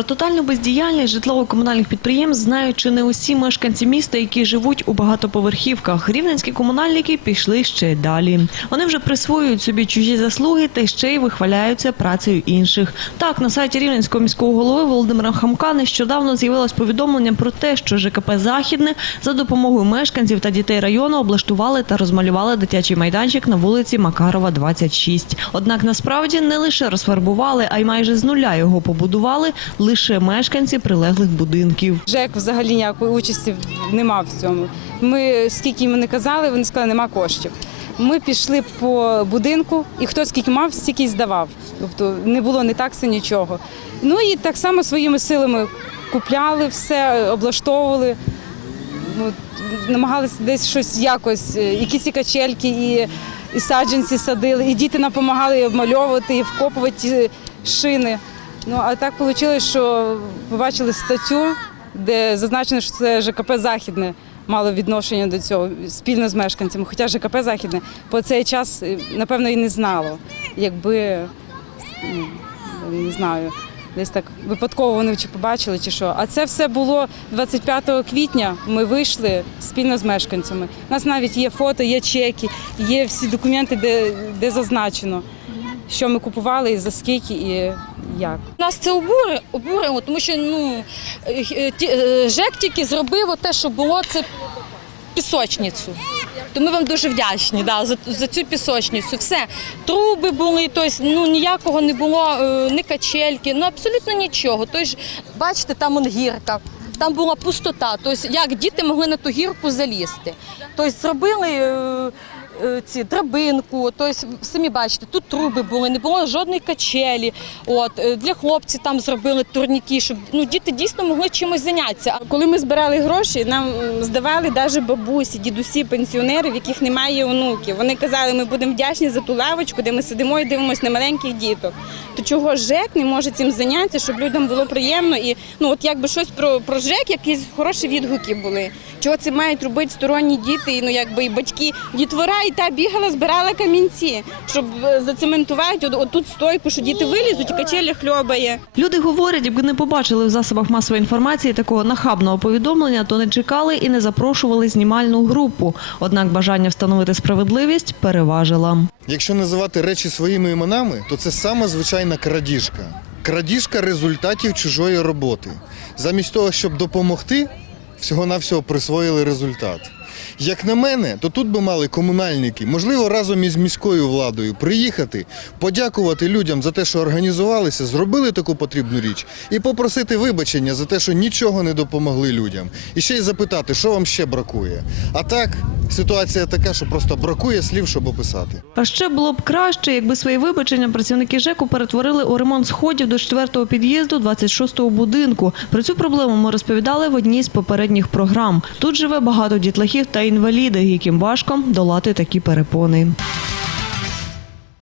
Про тотальну бездіяльність житлово-комунальних підприємств знають чи не усі мешканці міста, які живуть у багатоповерхівках. Рівненські комунальники пішли ще далі. Вони вже присвоюють собі чужі заслуги та ще й вихваляються працею інших. Так, на сайті Рівненського міського голови Володимира Хамка нещодавно з'явилось повідомлення про те, що ЖКП Західне за допомогою мешканців та дітей району облаштували та розмалювали дитячий майданчик на вулиці Макарова, 26. Однак насправді не лише розфарбували, а й майже з нуля його побудували лише мешканці прилеглих будинків. ЖЕК взагалі ніякої участі не мав в цьому. Ми скільки їм не казали, вони сказали, нема коштів. Ми пішли по будинку, і хто скільки мав, стільки й здавав. Тобто не було ні такси, нічого. Ну і так само своїми силами купляли все, облаштовували. Намагалися десь щось якось, е, якісь і качельки, і, і саджанці садили, і діти нам допомагали обмальовувати, і вкопувати ті шини. Ну а так вийшло, що побачили статтю, де зазначено, що це ЖКП Західне мало відношення до цього спільно з мешканцями. Хоча ЖКП Західне по цей час, е, напевно, і не знало. Якби не знаю, десь так випадково вони чи побачили, чи що. А це все було 25 квітня. Ми вийшли спільно з мешканцями. У нас навіть є фото, є чеки, є всі документи, де, де зазначено, що ми купували, і за скільки і як. Нас це обури, обурило, тому що ну, е, е, е, ЖЕК тільки зробив те, що було це пісочницю. То ми вам дуже вдячні да, за, за цю пісочницю. Все, труби були, тобто, ну, ніякого не було, ні качельки, ну абсолютно нічого. Тобто, бачите, там он гірка. Там була пустота, тобто як діти могли на ту гірку залізти. Тобто зробили ці драбинку, тобто самі бачите, тут труби були, не було жодної качелі. От е, для хлопців там зробили турніки, щоб ну діти дійсно могли чимось зайнятися. Коли ми збирали гроші, нам здавали навіть бабусі, дідусі, пенсіонери, в яких немає онуків. Вони казали, ми будемо вдячні за ту лавочку, де ми сидимо і дивимося на маленьких діток. То чого ЖЕК не може цим зайнятися, щоб людям було приємно і ну от якби щось про, про ЖЕК, якісь хороші відгуки були. Чого це мають робити сторонні діти, ну якби і батьки, дітвора і та бігала, збирала камінці, щоб е, зацементувати от, отут стойку, що діти вилізуть, і качеля хльобає. Люди говорять, якби не побачили в засобах масової інформації такого нахабного повідомлення, то не чекали і не запрошували знімальну групу. Однак бажання встановити справедливість переважило. Якщо називати речі своїми іменами, то це саме звичайна крадіжка. Крадіжка результатів чужої роботи. Замість того, щоб допомогти, всього-навсього присвоїли результат. Як на мене, то тут би мали комунальники, можливо, разом із міською владою приїхати, подякувати людям за те, що організувалися, зробили таку потрібну річ, і попросити вибачення за те, що нічого не допомогли людям. І ще й запитати, що вам ще бракує. А так, ситуація така, що просто бракує слів, щоб описати. А ще було б краще, якби свої вибачення працівники ЖЕКу перетворили у ремонт сходів до четвертого під'їзду 26-го будинку. Про цю проблему ми розповідали в одній з попередніх програм. Тут живе багато дітлахів та інвалідів, яким важко долати такі перепони.